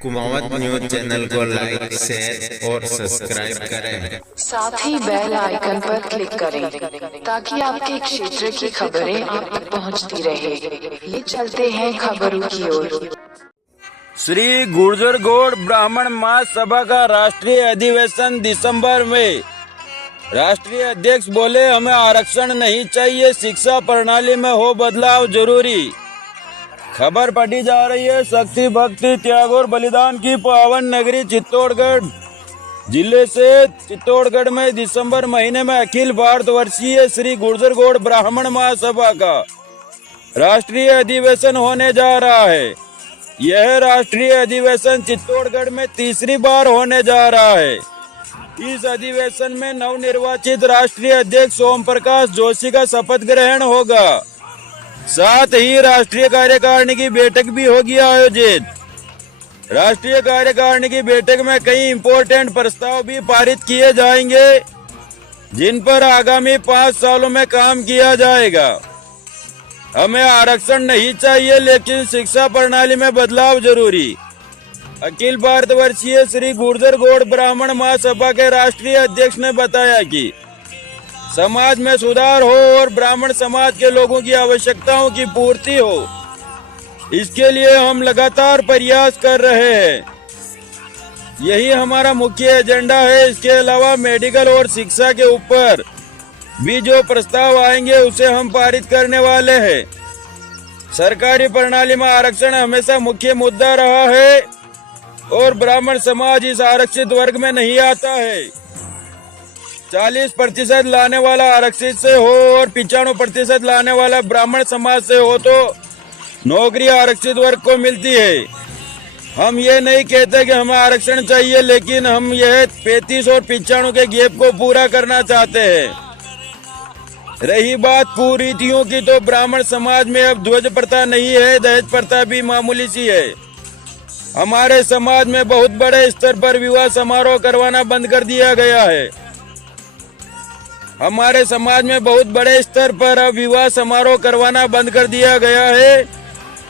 Kumawat news channel को like, share और subscribe करें। साथ ही बेल आइकन पर क्लिक करें ताकि आपके क्षेत्र की खबरें आप तक पहुंचती रहे। ये चलते हैं खबरों की ओर। श्री गुर्जर गौड़ ब्राह्मण महासभा का राष्ट्रीय अधिवेशन दिसंबर में। राष्ट्रीय अध्यक्ष बोले, हमें आरक्षण नहीं चाहिए, शिक्षा प्रणाली में हो बदलाव जरूरी। खबर पढ़ी जा रही है शक्ति, भक्ति, त्याग और बलिदान की पावन नगरी चित्तौड़गढ़ जिले से। चित्तौड़गढ़ में दिसंबर महीने में अखिल भारतवर्षीय श्री गुर्जर गौड़ ब्राह्मण महासभा का राष्ट्रीय अधिवेशन होने जा रहा है। यह राष्ट्रीय अधिवेशन चित्तौड़गढ़ में तीसरी बार होने जा रहा है। इस अधिवेशन में नवनिर्वाचित राष्ट्रीय अध्यक्ष ओम प्रकाश जोशी का शपथ ग्रहण होगा। साथ ही राष्ट्रीय कार्यकारिणी की बैठक भी होगी आयोजित। राष्ट्रीय कार्यकारिणी की बैठक में कई इम्पोर्टेंट प्रस्ताव भी पारित किए जाएंगे, जिन पर आगामी 5 सालों में काम किया जाएगा। हमें आरक्षण नहीं चाहिए, लेकिन शिक्षा प्रणाली में बदलाव जरूरी। अखिल भारतवर्षीय श्री गुर्जर गौड़ ब्राह्मण महासभा के राष्ट्रीय अध्यक्ष ने बताया कि समाज में सुधार हो और ब्राह्मण समाज के लोगों की आवश्यकताओं की पूर्ति हो, इसके लिए हम लगातार प्रयास कर रहे हैं। यही हमारा मुख्य एजेंडा है। इसके अलावा मेडिकल और शिक्षा के ऊपर भी जो प्रस्ताव आएंगे उसे हम पारित करने वाले हैं। सरकारी प्रणाली में आरक्षण हमेशा मुख्य मुद्दा रहा है और ब्राह्मण समाज इस आरक्षित वर्ग में नहीं आता है। 40% लाने वाला आरक्षित से हो और 95% लाने वाला ब्राह्मण समाज से हो तो नौकरी आरक्षित वर्ग को मिलती है। हम ये नहीं कहते कि हमें आरक्षण चाहिए, लेकिन हम यह 35 और 95 के गैप को पूरा करना चाहते हैं। रही बात कुरीतियों की, तो ब्राह्मण समाज में अब ध्वज प्रथा नहीं है, दहेज प्रथा भी मामूली सी है। हमारे समाज में बहुत बड़े स्तर पर विवाह समारोह करवाना बंद कर दिया गया है। हमारे समाज में बहुत बड़े स्तर पर अब विवाह समारोह करवाना बंद कर दिया गया है,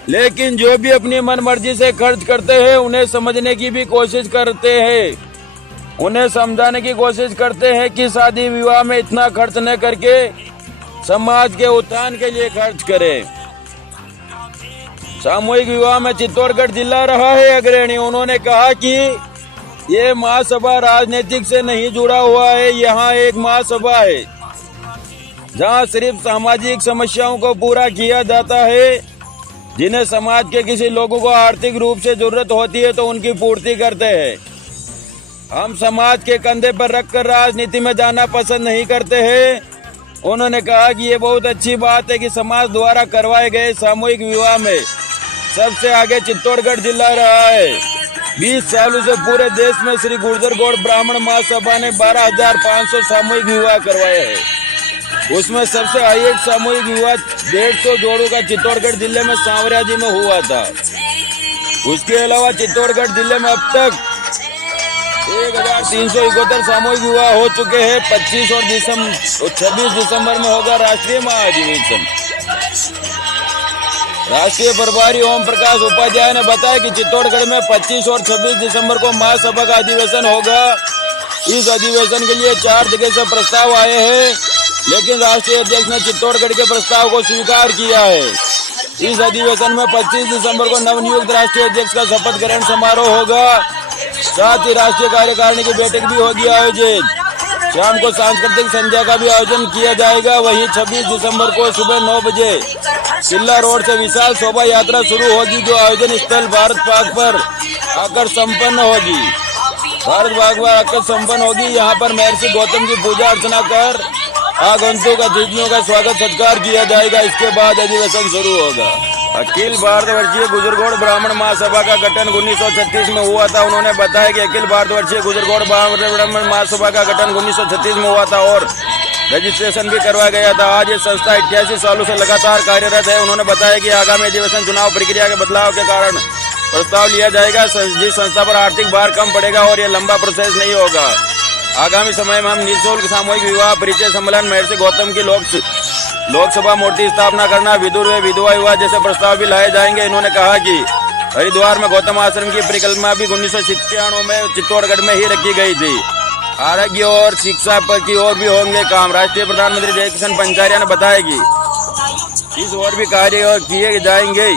लेकिन जो भी अपनी मनमर्जी से खर्च करते हैं उन्हें समझने की भी कोशिश करते हैं। उन्हें समझाने की कोशिश करते हैं कि शादी विवाह में इतना खर्च न करके समाज के उत्थान के लिए खर्च करें। सामूहिक विवाह में चित्तौड़गढ़ जिला रहा है अग्रणी। उन्होंने कहा कि ये महासभा राजनीतिक से नहीं जुड़ा हुआ है। यहाँ एक महासभा है जहाँ सिर्फ सामाजिक समस्याओं को पूरा किया जाता है। जिन्हें समाज के किसी लोगों को आर्थिक रूप से जरूरत होती है तो उनकी पूर्ति करते हैं। हम समाज के कंधे पर रखकर राजनीति में जाना पसंद नहीं करते हैं। उन्होंने कहा कि ये बहुत अच्छी बात है कि समाज द्वारा करवाए गए सामूहिक विवाह में सबसे आगे चित्तौड़गढ़ जिला रहा है। 20 सालों से पूरे देश में श्री गुर्जर गौड़ ब्राह्मण महासभा ने 12,500 सामूहिक विवाह करवाए हैं। उसमें सबसे हाईएस्ट सामूहिक विवाह 150 जोड़ों का चित्तौड़गढ़ जिले में सांवरिया जी में हुआ था। उसके अलावा चित्तौड़गढ़ जिले में अब तक 1,371 सामूहिक विवाह हो चुके हैं। 25 और 26 दिसंबर में होगा राष्ट्रीय महाअधिवेशन। राष्ट्रीय प्रभारी ओम प्रकाश उपाध्याय ने बताया कि चित्तौड़गढ़ में 25 और 26 दिसंबर को महासभा का अधिवेशन होगा। इस अधिवेशन के लिए 4 जगह से प्रस्ताव आए हैं, लेकिन राष्ट्रीय अध्यक्ष ने चित्तौड़गढ़ के प्रस्ताव को स्वीकार किया है। इस अधिवेशन में 25 दिसंबर को नवनियुक्त राष्ट्रीय अध्यक्ष का शपथ ग्रहण समारोह होगा। साथ ही राष्ट्रीय कार्यकारिणी की बैठक भी होगी आयोजित। शाम को सांस्कृतिक संध्या का भी आयोजन किया जाएगा। वहीं 26 दिसंबर को सुबह 9 बजे किला रोड से विशाल शोभा यात्रा शुरू होगी, जो आयोजन स्थल भारत पार्क पर आकर संपन्न होगी। भारत पार्क पर आकर संपन्न होगी। यहाँ पर महर्षि गौतम की पूजा अर्चना कर आगंतुक अतिथियों का स्वागत सत्कार किया जाएगा। इसके बाद अधिवेशन शुरू होगा। अखिल भारतवर्षीय गुर्जर गौड़ ब्राह्मण महासभा का गठन 1936 में हुआ था। उन्होंने बताया कि अखिल भारतवर्षीय गुर्जर गौड़ ब्राह्मण महासभा का गठन 1936 में हुआ था और रजिस्ट्रेशन भी करवाया गया था। आज ये संस्था 88 सालों से लगातार कार्यरत है। उन्होंने बताया कि आगामी अधिवेशन चुनाव प्रक्रिया के बदलाव के कारण प्रस्ताव लिया जाएगा, जिस संस्था पर आर्थिक भार कम पड़ेगा और ये लंबा प्रोसेस नहीं होगा। आगामी समय में हम निःशुल्क सामूहिक विवाह, परिचय सम्मेलन, महर्षि गौतम की लोकसभा मूर्ति स्थापना करना, विधुर व विधवा विवाह जैसे प्रस्ताव भी लाए जाएंगे। इन्होंने कहा कि हरिद्वार में गौतम आश्रम की परिकल्पना भी 1997 में चित्तौड़गढ़ में ही रखी गई थी। आरोग्य और शिक्षा पर की ओर भी होंगे काम। राष्ट्रीय प्रधानमंत्री जय किशन पंचारिया ने बताया कि इस ओर भी कार्य किए जाएंगे।